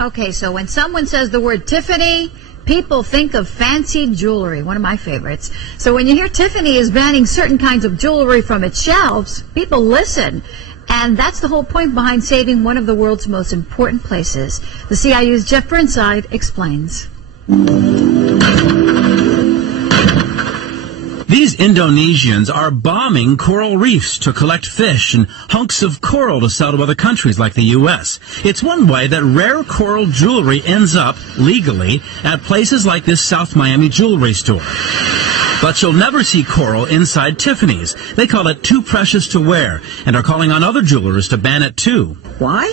Okay, so when someone says the word Tiffany, people think of fancy jewelry, one of my favorites. So when you hear Tiffany is banning certain kinds of jewelry from its shelves, people listen. And that's the whole point behind saving one of the world's most important places. The CIU's Jeff Burnside explains. These Indonesians are bombing coral reefs to collect fish and hunks of coral to sell to other countries like the U.S. It's one way that rare coral jewelry ends up, legally, at places like this South Miami jewelry store. But you'll never see coral inside Tiffany's. They call it too precious to wear and are calling on other jewelers to ban it too. Why?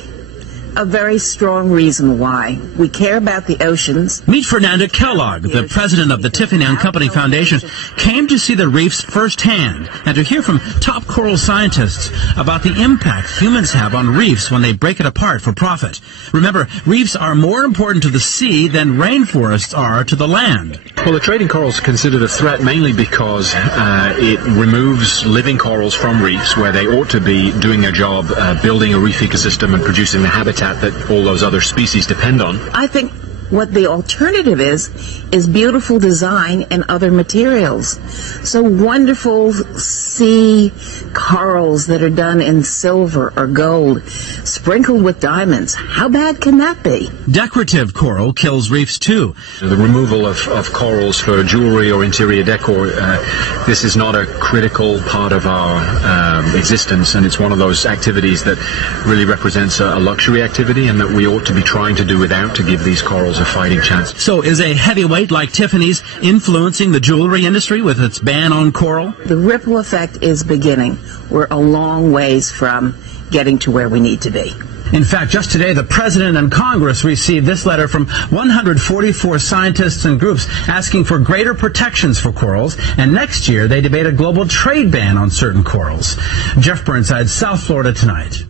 A very strong reason why. We care about the oceans. Meet Fernanda Kellogg, the president of the Tiffany & Company Foundation, came to see the reefs firsthand and to hear from top coral scientists about the impact humans have on reefs when they break it apart for profit. Remember, reefs are more important to the sea than rainforests are to the land. Well, the trading corals are considered a threat mainly because it removes living corals from reefs where they ought to be doing their job, building a reef ecosystem and producing the habitat that all those other species depend on. I think what the alternative is beautiful design and other materials. So wonderful sea corals that are done in silver or gold, sprinkled with diamonds. How bad can that be? Decorative coral kills reefs too. The removal of corals for jewelry or interior decor, this is not a critical part of our existence, and it's one of those activities that really represents a luxury activity and that we ought to be trying to do without to give these corals a fighting chance. So is a heavyweight like Tiffany's influencing the jewelry industry with its ban on coral? The ripple effect is beginning. We're a long ways from getting to where we need to be. In fact, just today, the President and Congress received this letter from 144 scientists and groups asking for greater protections for corals, and next year they debate a global trade ban on certain corals. Jeff Burnside, South Florida Tonight.